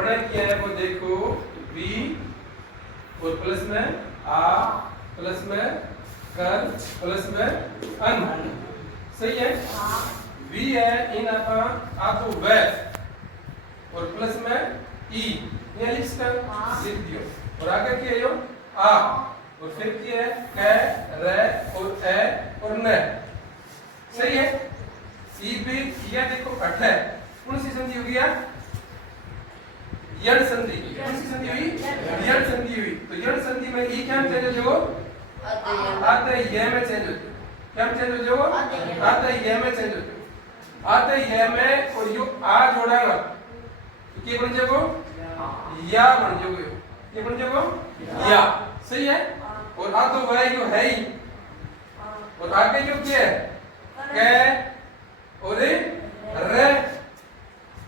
पढ़ा किया है वो देखो, वी और प्लस में आ प्लस में कर प्लस में अन, सही है। वी है इन आपा आ तो वे और प्लस में ई, ये लिख दियो और आगे क्या है यो आ और फिर क्या है क रे और ए और न, सही है। ई भी ये देखो अठ है, कौन सी संधि हो गया, यण संधि, कौन सी संधि हुई, यण संधि हुई। तो यण संधि में ई क्या चेंज हो जाएगा, आते ये में चेंज हो जाएगा, क्या चेंज हो जाएगा, आते ये में चेंज हो जाएगा, आते ये में और यो आ जोड़ेगा तो क्या बन जाएगा, या बन जाएगा, ये बन जाएगा या, सही है। और आ तो वह यो है ही और आगे यो क्या है क और रे,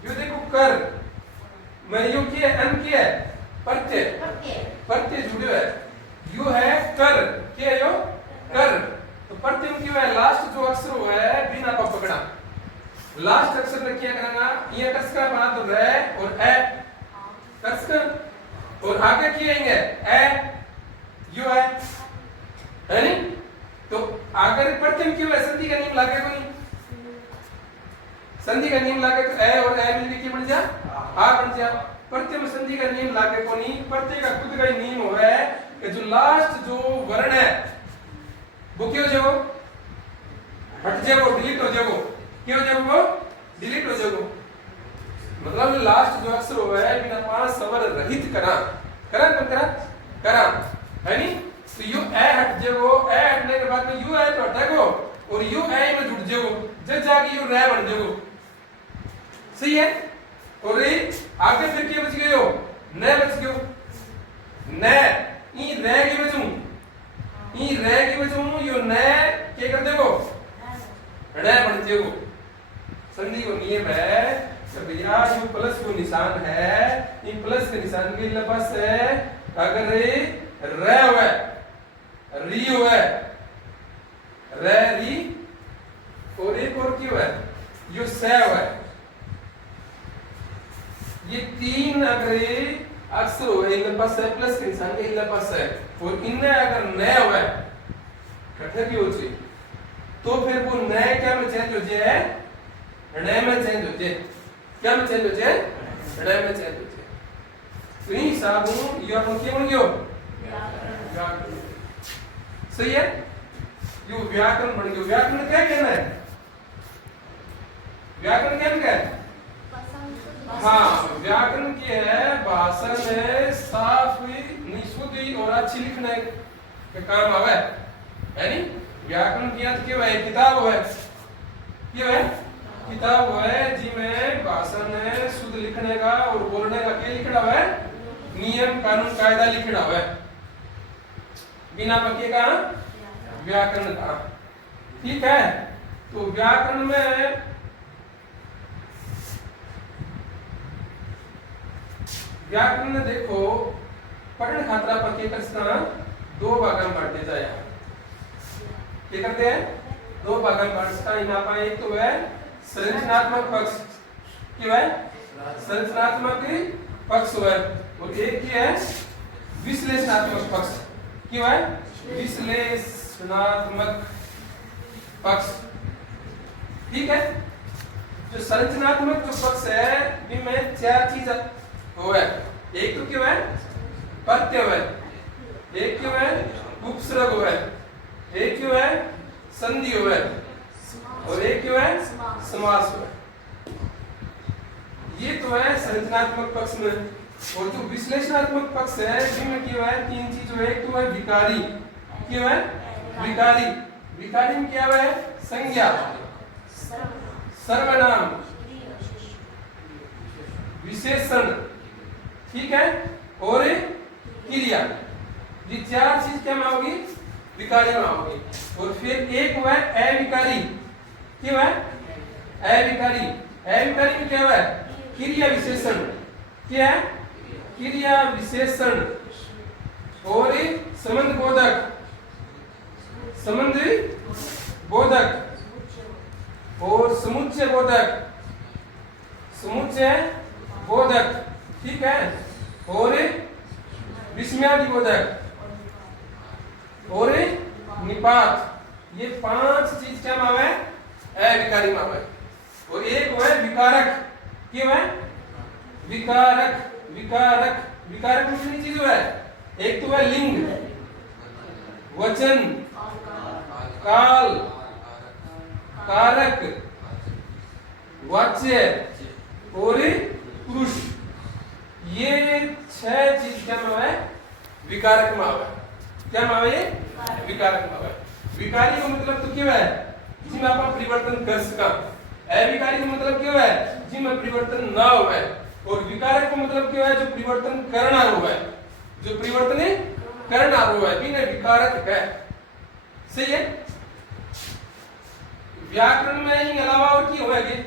यो देखो कर मैं यो क्या है अन क्या है प्रत्यय, प्रत्यय जुड़े है, यो है कर, क्या है यो कर। तो प्रत्यय में क्यों है लास्ट जो अक्षर हुआ है बिना का पकड़ा, लास्ट अक्षर में क्या करना, ये कस का बना तो रे और ए कस का और आगे क्या है ए यो है नहीं। तो अगर प्रत्यय में क्यों है संधि का नियम लागे को नहीं, संधि का नियम लागे तो ए और ए मिलके क्या बन जा आ बन जा। प्रत्यय में संधि का नियम लागे को नहीं, प्रत्यय का खुद का ही नियम हुआ है कि जो लास्ट जो वर्ण है वो क्यों जाओ हट जाओ, डिलीट हो जाओ, क्यों जाओ वो डिलीट हो जाओ। मतलब लास्ट जो अक्षर हुआ है बिना पांच स्वर रहित करा करा तो करा करा है नहीं। तो यू ए हट जाओ, ए हटने के बाद में यू ए तो हटेगो और यू ए में जुड़ जाओ, जब जाके यू रे बन जाओ, सही है। और आगे फिर क्या बच गयो, न बच गयो, न ई रे की बचूं, ई रे की बचूं, यो न क्या कर देगो रे बन जाओ। संधि को नियम है कि भैया जो प्लस को निशान है, इन प्लस के निशान के लपस है अगर रे हुआ री हुआ रे री और एक और क्यों है यो से हुआ, ये तीन अगर अक्षर हुए इन लपस है प्लस के निशान के लपस है और इनने अगर न हुआ कठे की हो चाहिए तो फिर वो न क्या में चेंज हो जाए, ण में चेंज हो जाए, क्या में चेंज हो जाए, ण में चेंज हो जाए। तो इन हिसाबों यो अपन क्या बन गयो व्याकरण, सही है। यो व्याकरण बन गयो। व्याकरण क्या कहना है, व्याकरण क्या कहना है, हाँ व्याकरण की है भाषा में साफ निशुद्ध और अच्छी लिखने के काम आवे है नहीं। व्याकरण की अर्थ क्यों है, किताब है, क्यों है किताब है जिसमें भाषा में शुद्ध लिखने का और बोलने का क्या लिखना है, नियम कानून कायदा लिखना है, बिना पक्के का व्याकरण का, ठीक है। तो व्याकरण में व्याकरण में देखो पढ़ने खातरा पक्के का दो भाग में बांट देता है, क्या करते हैं दो भाग में बांटता है। यहाँ एक तो है संरचनात्मक पक्ष, क्या है संरचनात्मक पक्ष है और एक क्या है विश्लेषणात्मक पक्ष, क्या है विश्लेषणात्मक पक्ष, ठीक है। जो संरचनात्मक जो पक्ष है इनमें चार चीज हो है, एक तो क्या है प्रत्यय है, एक क्यों है उपसर्ग है, एक क्यों है संधि है और एक क्यों है समास है। ये तो है संरचनात्मक पक्ष में। और जो विश्लेषणात्मक पक्ष है जिनमें क्या है तीन चीज है, एक तो है विकारी, क्या है विकारी, विकारी में क्या है संज्ञा सर्वनाम विशेषण, ठीक है, और क्रिया, ये चार चीज क्या में होगी विकारी में होगी। और फिर एक हुआ है अविकारी, क्या है अविकारी, अविकारी में क्या है क्रिया विशेषण, क्या है क्रिया विशेषण और संबंध बोधक, संबंध बोधक और समुच्चय बोधक, समुच्चय बोधक, ठीक है। और विस्मयादिबोधक और निपात, ये 5 चीज क्या मावे अविकारी मावे। और एक वो है विकारक, क्या है विकारक। विकारक विकारक में कितनी चीज है, एक तो है लिंग, वचन, काल, कारक, वाच्य और पुरुष, ये 6 चीज क्या मावे विकारक मावे। क्या मावे विकारक मावे। विकारी का मतलब तो क्या है जिसमें आप परिवर्तन कर सका। अविकारी का मतलब क्या है जिसमें परिवर्तन ना होवे। और विकारक का मतलब क्या है जो परिवर्तन करना होवे, जो परिवर्तन करना होवे बिना विकारक है। सही है। व्याकरण में इन अलावा और की होएगी,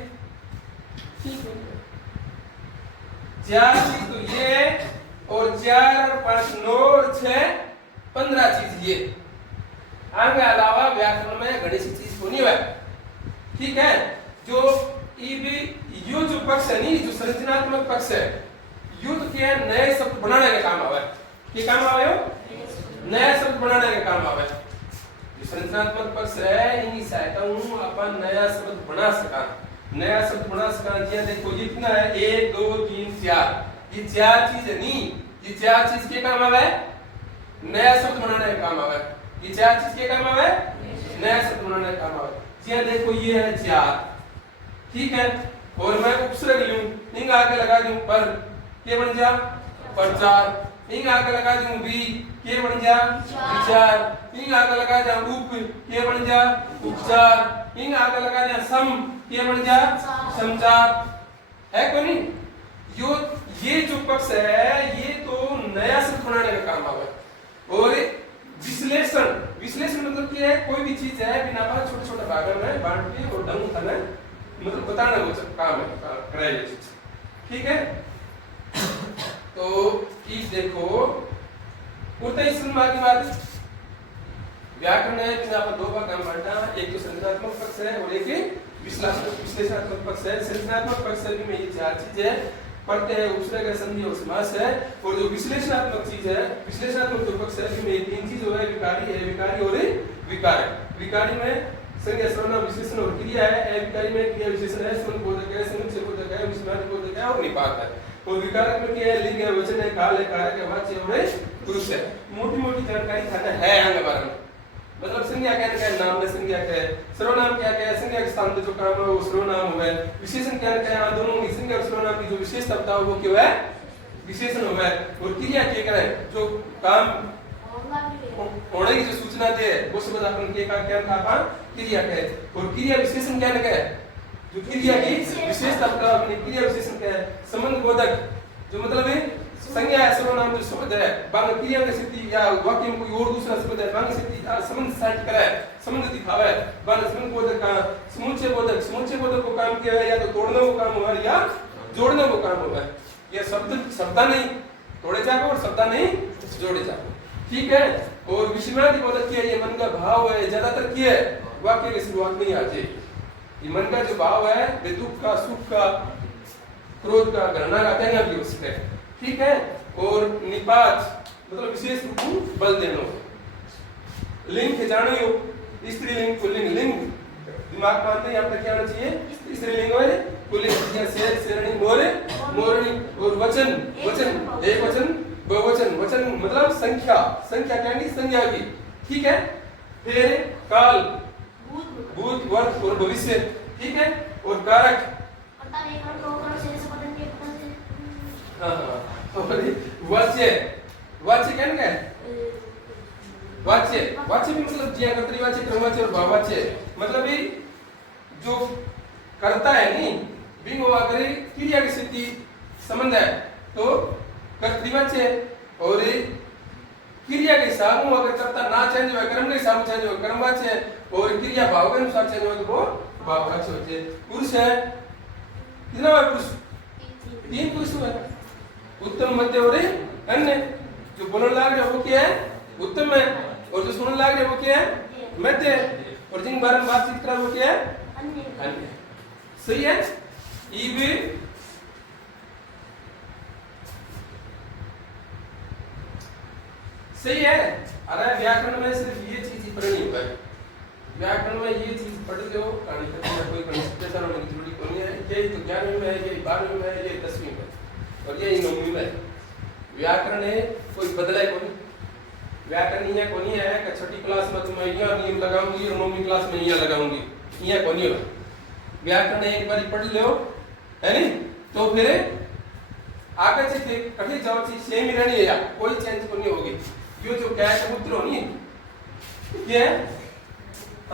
ठीक है 4 चीज तो ये, और 4 और 5 9 और 6 15 चीज ये। आगे अलावा व्याकरण में घनी सी चीज होनी है, ठीक है। जो यो जो पक्ष है नहीं, जो संरचनात्मक पक्ष है, युद्ध के नए शब्द बनाने का काम आवे। क्या काम आवे हो, नए शब्द बनाने का काम आवे। जो संरचनात्मक पक्ष है इनकी सहायता हूं अपन नया शब्द बना सका। नया शब्द बना सका जी देखो ये कितना है 1 2 3 4, ये 4 चीज है नहीं, ये 4 चीज के काम आवे नया शब्द बनाने का काम आवे। ये 4 चीज के काम आवे नया शब्द बनाने का काम आवे। जी देखो ये है 4, ठीक है। और मैं उपसर्ग लूं, इंग आगे लगा दूं पर, के बन जा प्रचार। इंग आगे लगा दूं भी, के बन जा विचार। इंग आगे लगा जा उप, के बन जा उपचार। इंग आगे लगा जा सम, के बन जा समचार। है कोई नहीं। ये जो पक्ष है ये तो नया शब्द बनाने का काम आवे। और विश्लेषण, विश्लेषण मतलब क्या है कोई भी चीज है बिना बात छोटे छोटे भागों में बांट के और ढंग से मतलब बताना वो काम है कराई चीज, ठीक है। तो इस देखो उतना इस की बात व्याकरण है जिसमें आप 2 भाग में बांटा, एक तो संरचनात्मक पक्ष है और एक विश्लेषणात्मक पक्ष है। संरचनात्मक पक्ष में ये 4 चीज है, प्रत्यय, उपसर्ग, संधि और समास है। और जो विश्लेषणात्मक चीज है, विश्लेषणात्मक जो पक्ष है इसमें 3 चीज है, विकारी है, विकारी और विकारक। विकारी में संज्ञा सर्वनाम विशेषण और क्रिया है, अविकारी में क्रिया विशेषण है, समुच्चय बोधक है, समुच्चय बोधक है, विस्मयादिबोधक बोधक है और निपात है। और विकारक में क्या है लिंग है, वचन है, काल है, कारक है, वाच्य और पुरुष है। मोटी मोटी जानकारी थाने है आगे बारे में। मतलब संज्ञा क्या है, नाम में संज्ञा क्या है, सर्वनाम क्या है, संज्ञा के स्थान पे जो काम है वो सर्वनाम हुआ है। विशेषण क्या है, दोनों की संज्ञा और सर्वनाम की जो विशेषता बताओ वो क्या है विशेषण हुआ है। और क्रिया क्या है जो काम होने की जो सूचना दे वो सब अपन के का क्या था क्रिया है। और क्रिया विशेषण क्या है जो क्रिया की विशेषता बताओ अपनी क्रिया विशेषण क्या है। संबंध बोधक जो मतलब है संज्ञा है, सर्वनाम जो शब्द है बांग क्रिया की स्थिति या वाक्य में कोई और दूसरा शब्द है बांग स्थिति संबंध साट कराए, संबंध दिखावे। बांग संबंध बोधक का समुच्चय बोधक, समुच्चय बोधक को काम किया है या तो तोड़ने को काम हुआ है या जोड़ने को काम हुआ है। ये शब्द नहीं तोड़े जाओ और शब्द नहीं जोड़े जाओ, ठीक है। और विस्मयादिबोधक किया ये मन का भाव है, ज्यादातर किया है वाक्य की शुरुआत में ही आ जाए। ये मन का जो भाव है वे दुख का, सुख का, क्रोध का, घृणा का कहना भी उसके, ठीक है। और निपात मतलब विशेष रूप को बल देना। लिंग के जानो यो स्त्रीलिंग पुल्लिंग, लिंग दिमाग में आते ही आपका क्या होना चाहिए स्त्रीलिंग है पुल्लिंग, शेर शेरणी मोरे मोरनी। और वचन, वचन एक वचन बहुवचन, वचन मतलब संख्या, संख्या क्या है संज्ञा की, ठीक है। फिर काल भूत वर्त और भविष्य, ठीक है। और कारक वाच्य, वाच्य क्या है वाच्य, वाच्य भी मतलब जिया कर्तरी वाच्य, क्रमवाच्य और भाववाच्य। मतलब ये जो करता है नहीं बिंग वो अगर क्रिया की स्थिति संबंध है तो कर्तृवाच्य। और क्रिया के हिसाब में अगर करता ना चेंज हुआ कर्म के हिसाब चेंज हुआ कर्मवाच्य। और क्रिया भाव के अनुसार चेंज हुआ तो वो भाववाच्य होते हैं। पुरुष है कितना हुआ पुरुष 3 पुरुष हुआ, उत्तम, मध्य और अन्य। जो बोलने लग जाए वो क्या है उत्तम है, और जो सुनने लग जाए वो क्या है मध्य, और जिन बारे में बातचीत करा वो क्या है अन्य। सही है। सही है। अरे व्याकरण में सिर्फ ये चीज ही पढ़नी होगा, व्याकरण में ये चीज पढ़ लो, कहानी खत्म है, कोई कंसिस्टेंस होने की जरूरत नहीं है। यही तो 11वीं में है, यही 12वीं में है, यही 10वीं में और यही 9वीं में है। व्याकरण है कोई बदला है कोई, व्याकरण ये कोनी है कि छठी क्लास में तुम यहाँ नियम लगाऊंगी और 9वीं क्लास में यहाँ लगाऊंगी, ये कोनी होगा। व्याकरण एक बार पढ़ लो है नहीं तो फिर आगे से कभी जाओ चीज सेम ही रहनी है यार, कोई चेंज को नहीं होगी। ये जो क्या है कबूतर होनी ये,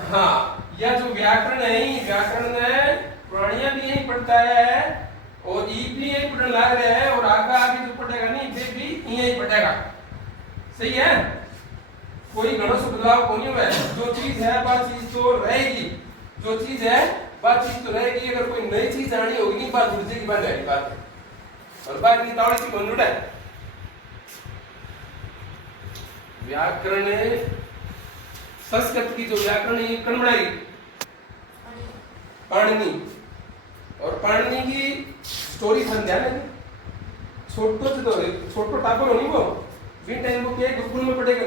हाँ यह जो व्याकरण है, व्याकरण में प्राणियां भी यही पढ़ता है और ई भी यही पढ़ने लग रहे हैं और आगे जो पढ़ेगा नहीं वे भी यही पढ़ेगा। सही है, कोई घणो से बदलाव को नहीं हुआ। जो चीज है वह चीज तो रहेगी, जो चीज है वह चीज तो रहेगी। अगर कोई नई चीज आनी होगी बात उड़ जाएगी, बात है बात और बात की तावड़ी सी बंद है। व्याकरण संस्कृत की जो व्याकरण है कौन बनाई? पाणिनि। और पाणिनि की स्टोरी ध्यान है, छोटो से तो छोटो टापर होनी वो भी टाइम वो के गुरुकुल में पढ़ेगा।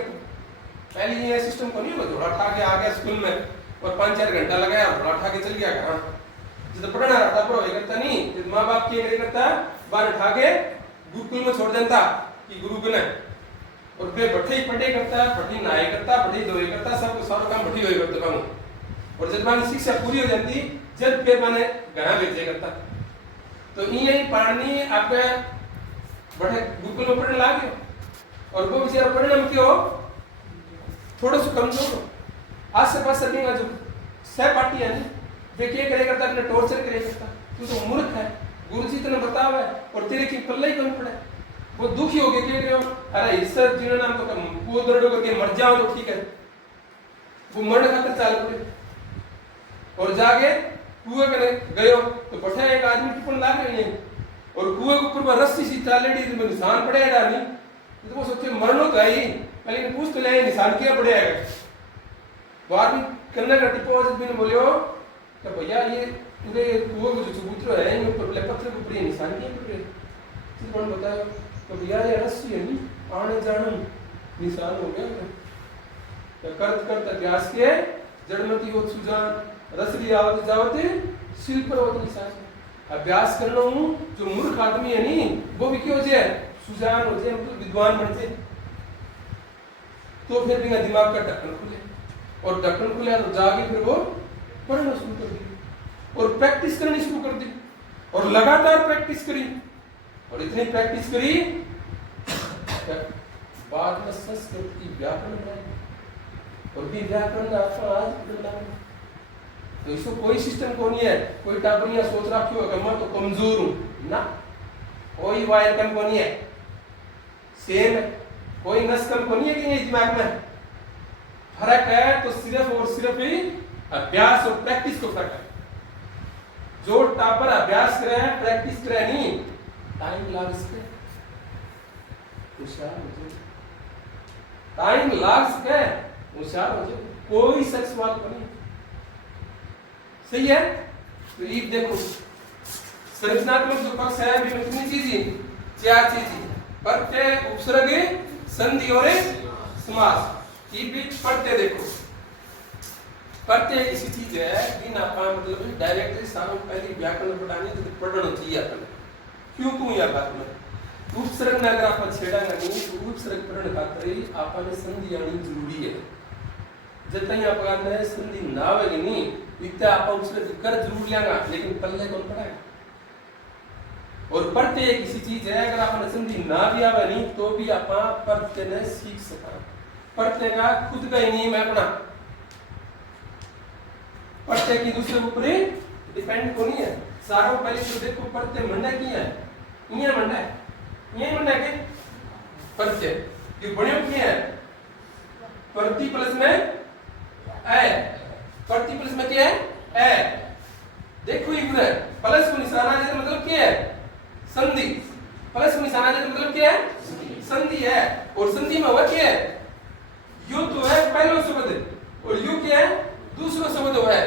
पहले ये सिस्टम को नहीं होगा, थोड़ा उठा के आ गया स्कूल में और 5-4 घंटा लगाया और उठा के चल गया कहां जब पढ़ना रहा था। पर करता नहीं, माँ बाप की करता बाहर उठा के गुरुकुल में छोड़ देता कि गुरु बने और वे बैठे ही पढ़े करता, पढ़ी नहाए करता, पढ़ी धोए करता, सब सारा काम बैठी हुई करते बाबू। और जब मानी शिक्षा पूरी हो जाती जब फिर मैंने गया भेजे करता। तो ये पाणिनि आपके बड़े गुरुकुल में पढ़ने लग गए और वो बेचारा परिणाम क्यों थोड़ा सा कमजोर। आस पास सभी जो सहपाठी है वे क्या करे करता, अपने टॉर्चर करे करता। तू तो मूर्ख है, गुरुजी तेने बतावा है और तेरे की पल्ले ही कौन पड़े। वो दुखी हो गए कह अरे इससे जीवन नाम तो कुओं दर्द करके मर जाओ तो ठीक है। वो मरने खातिर चाल पड़े और जाके कुएं के गयो तो बैठा एक आदमी टिपण लाग रही है और कुएं के ऊपर रस्सी सी चालेड़ी तो निशान पड़े नहीं। तो वो सोचे मरनो तो है ही, पहले पूछ तो ले निशान क्या पड़े है। वो आदमी कन्ना का टिपो ने बोलियो कि भैया ये पूरे कुएं को जो चबूतरा है इन ऊपर पत्थर के ऊपर निशान क्या पड़े? तो कौन बताया तो भैया ये रस्सी है नहीं आने जाने निशान हो गया। तो करत करत अभ्यास के जड़मती हो सुजान रसली आवत जावते सिल पर होत निशान। अभ्यास करना हूं जो मूर्ख आदमी है नहीं वो भी क्यों जे सुजान हो जाए, मतलब विद्वान बन जाए। तो फिर बिना दिमाग का ढक्कन खुले और ढक्कन खुले तो जाके फिर वो पढ़ना शुरू कर दी और प्रैक्टिस करनी शुरू कर दी और लगातार प्रैक्टिस करी और इतनी प्रैक्टिस करी बाद में संस्कृत की व्याकरण बनाई और भी व्याकरण का आज बदला। तो इसको कोई सिस्टम को नहीं है, कोई टाबरिया सोच रखी हो मैं तो कमजोर हूं ना, कोई वायर कम को नहीं है, सेम है। कोई नस कम को नहीं है कि नहीं दिमाग में। फर्क है तो सिर्फ और सिर्फ ही अभ्यास और प्रैक्टिस को फर्क है। जो टापर अभ्यास करे प्रैक्टिस करे नहीं टाइम लाग सके होशियार हो जाए, टाइम लाग सके होशियार हो जाए, कोई सच सवाल को नहीं। सही है। तो ये देखो संरचनात्मक जो पक्ष है भी कितनी चीजें, 4 चीजें प्रत्यय उपसर्ग संधि और समास। ये भी पढ़ते देखो प्रत्यय किसी चीज है बिना मतलब डायरेक्टली सारों पहले व्याकरण पढ़ाने तो पढ़ना चाहिए अपन क्यों यह बात में उपसर्ग में अगर आप छेड़ांगे नहीं तो उपसर्ग पढ़ने खातिर आपने संधि आनी जरूरी है। जब तक आपने संधि ना आवेगी नहीं इतना आप उपसर्ग कर जरूर लेंगे लेकिन पल्ले कौन पढ़ाएगा। और प्रत्यय किसी चीज है अगर आपने संधि ना भी आवे नहीं तो भी आप प्रत्यय ने सीख सका। प्रत्यय का खुद का ही नियम है अपना, प्रत्यय की दूसरे ऊपर डिपेंड को नहीं है। सारों पहले तो देखो प्रत्यय मंडा की है, ये मंडा है, ये मंडा के प्रत्यय ये बड़े की है प्रति प्लस में ए, प्रति प्लस में क्या है ए। देखो इधर प्लस को निशान आ जाए मतलब क्या है संधि, प्लस को निशान आ जाए मतलब क्या है संधि है। और संधि में हुआ क्या है यू तो है पहला शब्द और यू क्या है दूसरा शब्द हुआ है।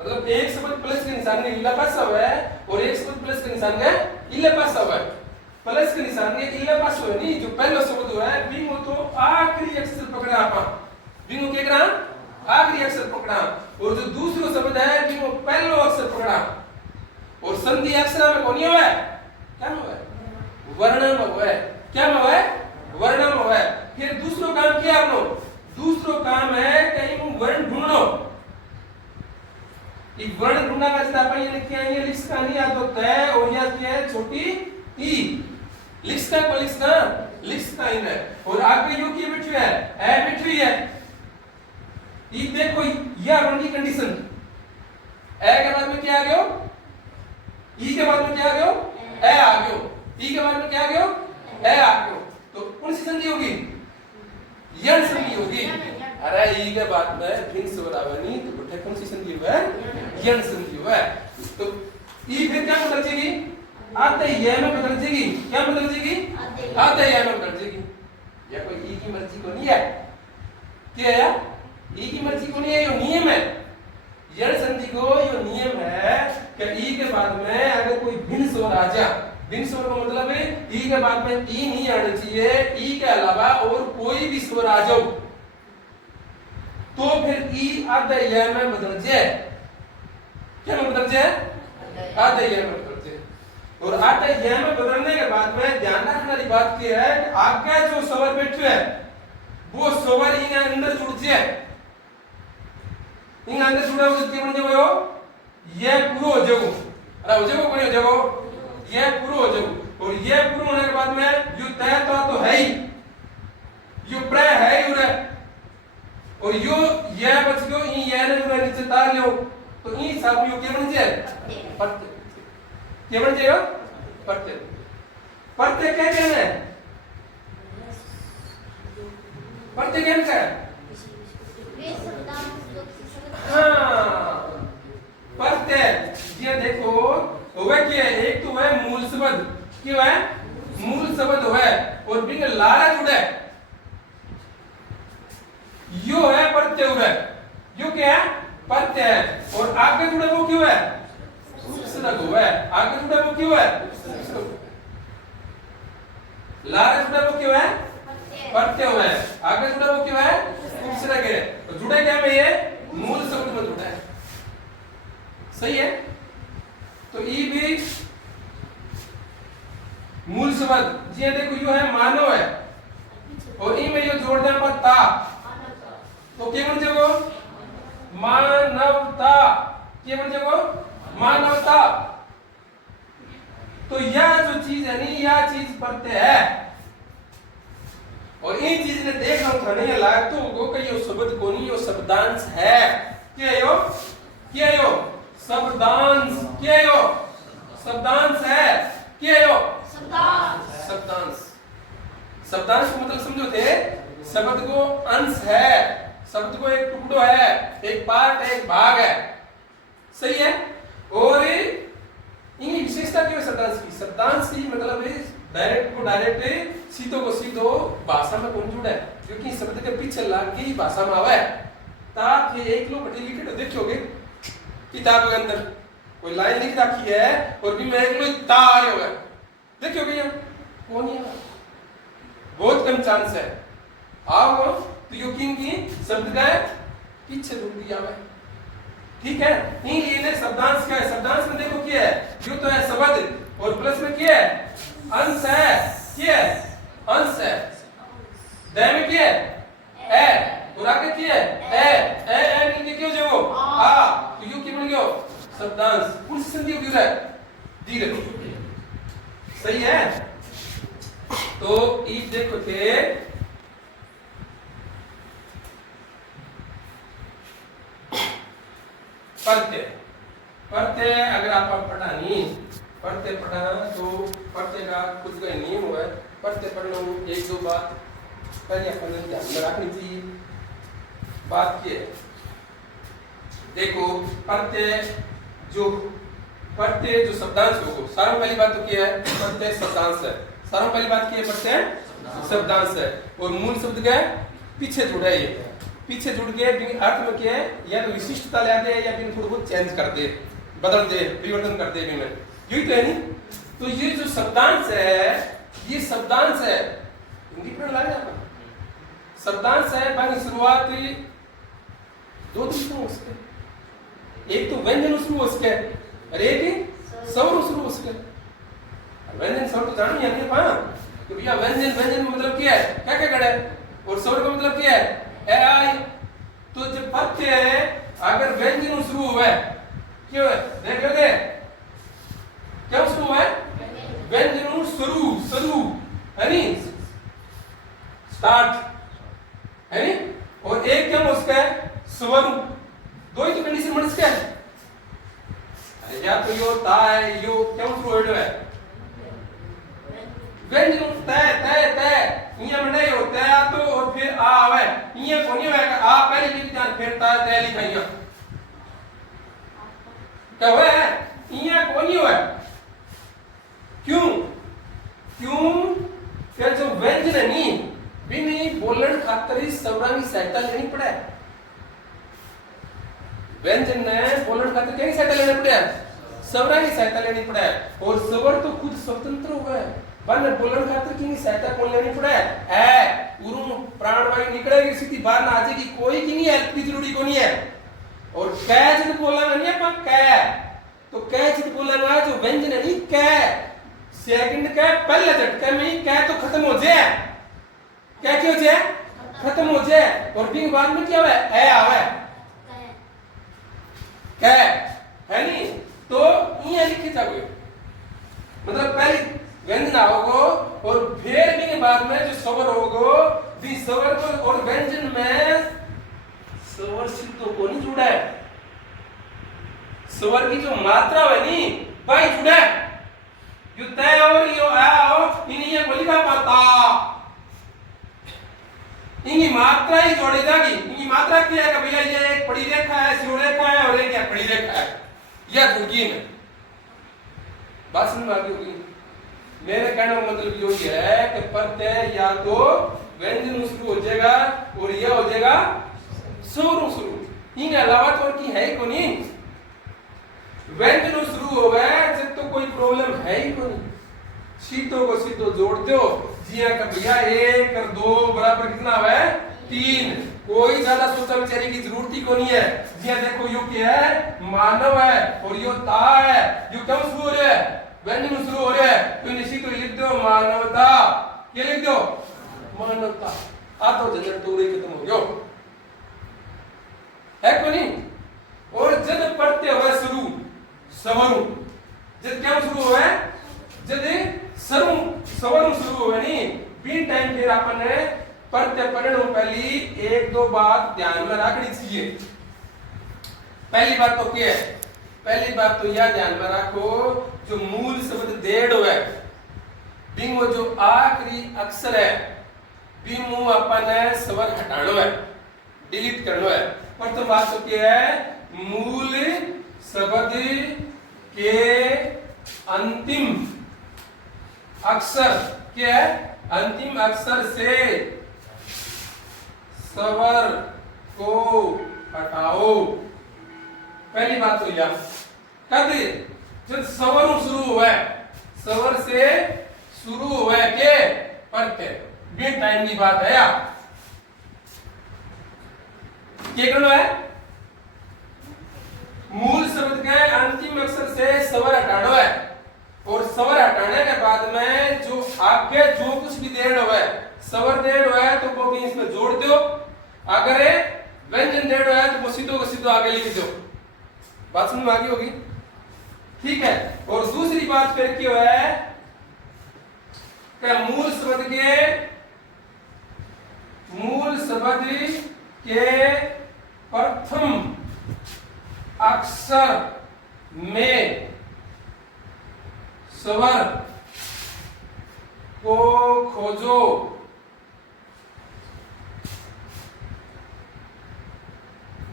मतलब एक शब्द प्लस के निशान में इल्ला पासा हुआ है और एक शब्द प्लस के निशान में इल्ला पासा हुआ है। प्लस के निशान में इल्ला पासा हुआ नहीं जो पहला शब्द हुआ है भी वो तो आखिरी पकड़ा आपा बिनु के करा आखिरी अक्षर पकड़ा और जो दूसरो शब्द है बिनु पहलो अक्षर पकड़ा और संधि अक्षर में कौन हुआ है क्या हुआ है वर्ण में हुआ है क्या में हुआ है वर्ण में हुआ है फिर दूसरो काम क्या आपनो दूसरो काम है कहीं वर्ण ढूंढो एक वर्ण ढूंढना का जैसे अपन ये लिखा है ये लिख का नहीं याद होता है और यह क्या है छोटी ई लिख का को लिख का इन है और आगे यू की बिठवी है ए बिठवी है ई देखो यह वर्ण की कंडीशन ए के बाद में क्या आ गयो ई के बाद में क्या आ गयो ए आ गयो ई के बाद में क्या आ गयो ए आ गयो तो कौन सी संधि होगी यण संधि होगी अरे ई के बाद में भिन्न स्वर आवनी तो बेटा कौन सी संधि हुआ है यण संधि हुआ है तो ई फिर क्या बदल जाएगी आते ये में बदल जाएगी क्या बदल जाएगी आते ये में बदल जाएगी या कोई ई की मर्जी को नहीं है क्या है ई की मर्जी को नहीं है ये नियम है यण संधि को ये नियम है कि ई के बाद में अगर कोई भिन्न स्वर आ जाए भिन्न स्वर का मतलब है ई के बाद में ई नहीं आना चाहिए ई के अलावा और कोई भी स्वर आ जाओ तो फिर ई आधे य में बदल जाए क्या में बदल जाए आधे य में बदल जाए और आधे य में बदलने के बाद में ध्यान रखने वाली बात क्या है कि आगे जो स्वर बैठे है वो स्वर इन अंदर जुड़ जाए इन अंदर जुड़ा हुआ कितने बन जाओ ये पूरा हो जाओ अरे हो जाओ कौन हो जाओ ये पूरा हो जाओ और ये पूरा होने के बाद में यू तय तो है ही यू प्र है ही उरे और यो ये बच गयो ई ये ने जो नीचे तार लियो तो ई सब यो के बन जाए पत्ते के बन जाएगा पत्ते पत्ते क्या कहना है पत्ते क्या कहना है हाँ पत्ते ये देखो वह क्या है एक तो वह मूल शब्द क्यों है मूल शब्द है और बिन लारा जुड़े यो है प्रत्यय हुआ यो क्या है प्रत्यय है और आगे जुड़े वो क्यों है उपसर्ग हुआ है आगे जुड़े वो क्यों है लारा जुड़े वो क्यों है प्रत्यय हुआ है आगे जुड़े वो क्यों है उपसर्ग है तो जुड़े क्या में ये मूल शब्द में जुड़ा है सही है तो ई भी मूल शब्द जी देखो यो है मानव है और ई में यो जोड़ दें पर ता तो क्या बन जाएगा मानवता क्या बन जाएगा मानवता तो यह जो चीज है नहीं यह चीज प्रत्यय है और इन चीज ने देख हम खाने लायक तो होगा कि यो शब्द को नहीं यो शब्दांश है क्या यो शब्दांश क्या यो शब्दांश है क्या यो शब्दांश शब्दांश को मतलब समझो थे शब्द को अंश है शब्द को एक टुकड़ो है एक पार्ट है एक भाग है सही है और इनकी विशेषता क्या है शब्दांश की शब्दांश की मतलब है डायरेक्ट को डायरेक्ट सीधो को सीधो भाषा में कौन जुड़ा है क्योंकि शब्द के पीछे लाग के भाषा में आवा है ताप ये एक लोग पढ़े लिखे तो देखोगे किताब के अंदर कोई लाइन लिख रखी है और भी मैं एक लोग ता आ रहे होगा देखोगे यहाँ कौन है बहुत कम चांस है आओ तो यकीन की शब्द का पीछे जुड़ दिया है ठीक है ये शब्दांश क्या है शब्दांश में देखो क्या है जो तो है शब्द और प्लस में क्या है अंश है क्या है अंश है द में क्या है ए और आगे क्या है ए नीचे क्यों जो आ तो यू की बन गयो शब्दांश कौन सी संधि होगी उधर धीरे सही है तो ई देखो थे प्रत्यय प्रत्यय अगर आप पढ़ा नहीं प्रत्यय पढ़ा तो प्रत्यय का खुद का नियम हुआ है प्रत्यय पढ़ना एक दो बात पहले अपन ध्यान में रखनी चाहिए बात ये देखो प्रत्यय जो शब्दांश होगा सारा पहली बात तो क्या है प्रत्यय शब्दांश है सारा पहली बात क्या है प्रत्यय शब्दांश है और मूल शब्द का पीछे जुड़ा है ये पीछे जुड़ गए अर्थ में क्या है या तो विशिष्टता ले आते या फिर थोड़ा बहुत चेंज कर दे बदल दे परिवर्तन कर दे में यही तो है नहीं तो ये जो शब्दांश है ये शब्दांश है हिंदी पढ़ने लगे आप शब्दांश है भाई शुरुआत दो तरीकों हो सके, एक तो व्यंजन शुरू हो सके और एक स्वर शुरू हो सके। व्यंजन स्वर तो जानो या नहीं पा तो भैया व्यंजन व्यंजन का मतलब क्या है, क्या क्या करे, और स्वर का मतलब क्या है ए आई। तो जब प्रत्यय है अगर व्यंजन शुरू हुआ है क्यों है देख लो, क्या शुरू हुआ है व्यंजन शुरू शुरू है नी स्टार्ट है नी, और एक क्या उसका है स्वर, दो ही तो कंडीशन बन इसका है, या तो यो ता है यो क्या शुरू हो है व्यंजन तय तय तय ये में नहीं होता है तो और फिर आ आवे ये कोनी होएगा आ पहले लिख जान फिर ता तय लिखाइया क्या हुआ है ये कोनी हुआ क्यों क्यों क्या जो व्यंजन है नी भी नहीं बोलन खातर ही स्वरांगी सहायता लेनी पड़े, व्यंजन ने बोलन खातर क्या सहायता लेनी पड़े, स्वरांगी सहायता लेनी पड़े, और स्वर तो खुद स्वतंत्र हुआ है बन बोलन खातर की सहायता कौन लेनी पड़े है उरु प्राणवायु निकलेगी सीधी बाहर ना आ जाएगी, कोई की नहीं हेल्प की जरूरी को नहीं है। और कै जब बोला नहीं अपन कै तो कै जब बोला ना जो व्यंजन है नहीं कै सेकंड कै पहले झटके में कै तो खत्म हो जाए, क्या क्यों हो जाए खत्म हो जाए, और फिर बाद में क्या हुआ है आवे कै है नहीं, तो ये लिखे जाओगे मतलब पहले व्यंजन आओगो और फिर भी बाद में जो स्वर होगो भी स्वर को और व्यंजन में स्वर सिद्धों को नहीं जुड़ा है, स्वर की जो मात्रा है नी भाई जुड़ा है, यो तय और यो आओ इन्हीं को लिखा पाता इनकी मात्रा ही जोड़ी जाएगी, इनकी मात्रा क्या है भैया ये एक बड़ी रेखा है सीधी रेखा है और एक बड़ी रेखा है यह जुड़ी में बात समझ में आ गई होगी। मेरे कहने का मतलब ये है कि प्रत्यय या तो व्यंजन शुरू हो जाएगा और यह हो जाएगा स्वर शुरू, इनके अलावा तो और की है ही को नहीं, व्यंजन शुरू हो गए जब तो कोई प्रॉब्लम है ही को नहीं, सीधों को सीधो जोड़ते हो जिया का भैया 1 और 2 बराबर कितना है 3, कोई ज्यादा सोचा विचारी की जरूरत ही को नहीं है। जिया देखो यो क्या है मानव है और यो ता है, यो कब शुरू हो रहा है व्यंजन शुरू हो रहा है तो निश्चित तो लिख दो मानवता, क्या लिख दो मानवता, आ तो झंझट तो खत्म हो गयो है को नहीं। और जब पढ़ते हुए शुरू सवरु जब क्या शुरू हुआ है जब सरु सवरु शुरू हुआ नहीं बीन टाइम फिर अपन पढ़ते पढ़ने पहली 1-2 बात ध्यान में रखनी चाहिए। पहली बात तो क्या है, पहली बात तो यह ध्यान में रखो जो मूल शब्द डेढ़ है बिंग वो जो आखिरी अक्षर है बिंग वो अपन स्वर हटानो है डिलीट करनो है। प्रथम बात तो क्या है मूल शब्द के अंतिम अक्षर क्या है अंतिम अक्षर से स्वर को हटाओ। पहली बात तो यह कद जब स्वर शुरू हुआ है स्वर से शुरू हुआ है के प्रत्यय बिन टाइम की बात है यार क्या करना है मूल शब्द के अंतिम अक्षर से स्वर हटाना है और स्वर हटाने के बाद में जो आगे जो कुछ भी देर हुआ है स्वर देर हुआ है तो वो भी इसमें जोड़ दो, अगर व्यंजन देर हुआ है तो वो सीधो को सीधो आगे लिख दो। बात समझ में आ गई होगी ठीक है। और दूसरी बात फिर क्या है कि मूल शब्द के प्रथम अक्षर में स्वर को खोजो।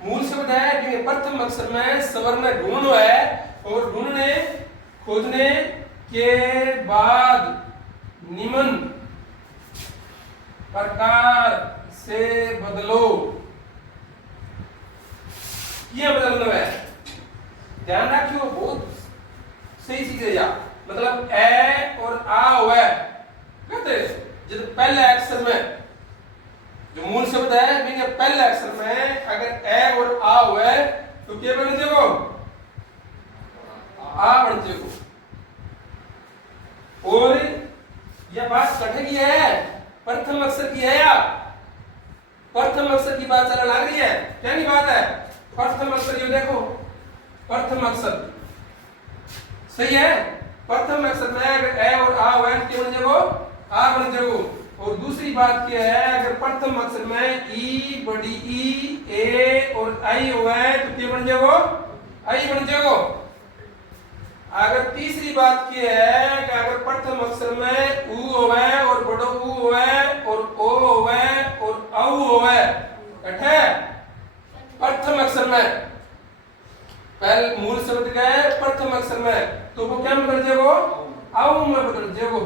मूल शब्द है कि प्रथम अक्षर में स्वर में ढूंढो है और ढूंढने खोजने के बाद निम्न प्रकार से बदलो। क्या बदलना है ध्यान रखियो बहुत सही चीज है यार, मतलब ए और आ हुआ है कहते जब पहले अक्षर में जो मूल शब्द है बिंगे पहले अक्षर में अगर ए और आ हुए तो क्या बन जाएगा? आ बन जाएगा। और यह बात कठिन है, प्रथम अक्षर की है या प्रथम अक्षर की बात चलने लग रही है, क्या नहीं बात है? प्रथम अक्षर ये देखो, प्रथम अक्षर सही है। प्रथम अक्षर में अगर ए और आ हुए तो क्या बन जाएगा? आ बन जाएगा। और दूसरी बात क्या है, अगर प्रथम अक्षर में ई, बड़ी ई, ए और आई हुआ है तो क्या बन जाएगा? आई बन जाएगा। अगर तीसरी बात क्या है कि अगर प्रथम अक्षर में ऊ हुआ है और बड़ो ऊ हुआ है और ओ हुआ है और औ हुआ है, है प्रथम अक्षर में पहले मूल शब्द का है प्रथम अक्षर में, तो वो क्या में बदल जाएगा? औ में बदल जाएगा।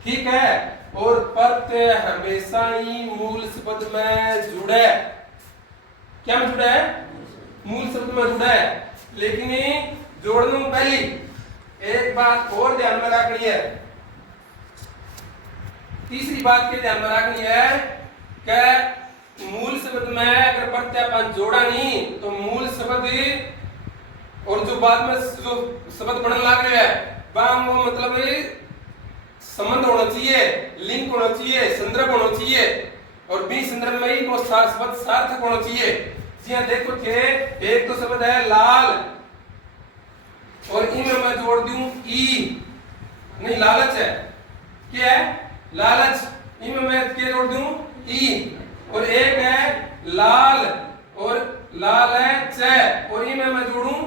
ठीक है। और प्रत्यय हमेशा ही मूल शब्द में जुड़े, क्या में जुड़ा है? मूल शब्द में जुड़ा है। लेकिन जोड़ने पहली एक बात और ध्यान में रखनी है, तीसरी बात के ध्यान में रखनी है कि मूल शब्द में अगर प्रत्यय अपन जोड़ा नहीं तो मूल शब्द और जो बाद में जो शब्द बनने लग रहे हैं वो मतलब संबंध होना चाहिए, लिंक होना चाहिए, संदर्भ होना चाहिए और बी संदर्भ में ही वो शब्द सार्थक होना चाहिए। जी हाँ, देखो थे एक तो शब्द है लाल और इनमें मैं जोड़ दूं ई, नहीं लालच है, क्या है? लालच, इनमें मैं क्या जोड़ दूं? ई। और एक है लाल और लाल है च और इनमें मैं जोड़ूं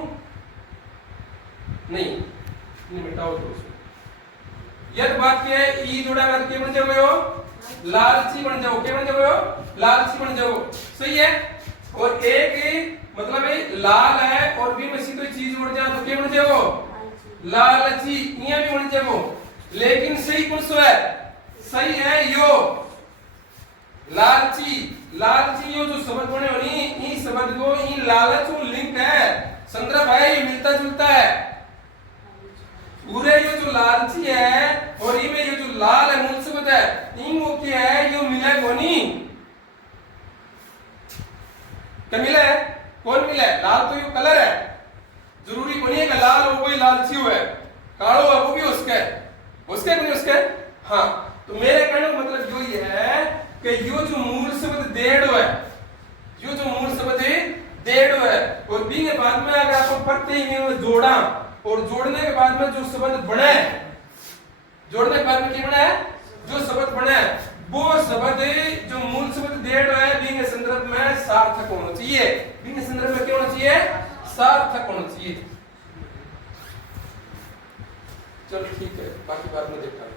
नहीं, मिटाओ तो यह बात क्या है? ई जोड़ा कर क्या बन जाओगे? लालची बन जाओ, क्या बन जाओगे? लालची बन जाओ, सही है। और एक मतलब लाल है और बी में सी कोई चीज उड़ जाए तो क्या बन जाएगा? लालची, यहाँ भी बन जाएगा। लेकिन सही कौन सा है? सही है यो लालची। लालची यो जो शब्द बने हो नी, इस शब्द को इन लालच को लिंक है, संदर्भ है, ये मिलता जुलता है। पूरे ये जो लालची है और इनमें ये जो लाल है मूल शब्द है, इन वो क्या है? यो मिला कोनी, क्या मिला है? कौन मिला है? लाल तो ये कलर है, जरूरी कोनी है कि लाल हो कोई लालची हो है, कालो है वो भी उसके उसके नहीं उसके। हाँ, तो मेरे कहने का मतलब जो ये है कि यो जो मूल शब्द डेढ़ है, यो जो मूल शब्द है डेढ़ है और बी के बाद में अगर आपको प्रत्यय में जोड़ा और जोड़ने के बाद में जो शब्द बने, जोड़ने के बाद में क्या बना है? जो शब्द बने वो शब्द जो मूल शब्द डेढ़ है बी के संदर्भ में सार्थक होना चाहिए। बी के संदर्भ में क्या होना चाहिए? सार्थक होना चाहिए। चलो ठीक है, बाकी बाद में देखा।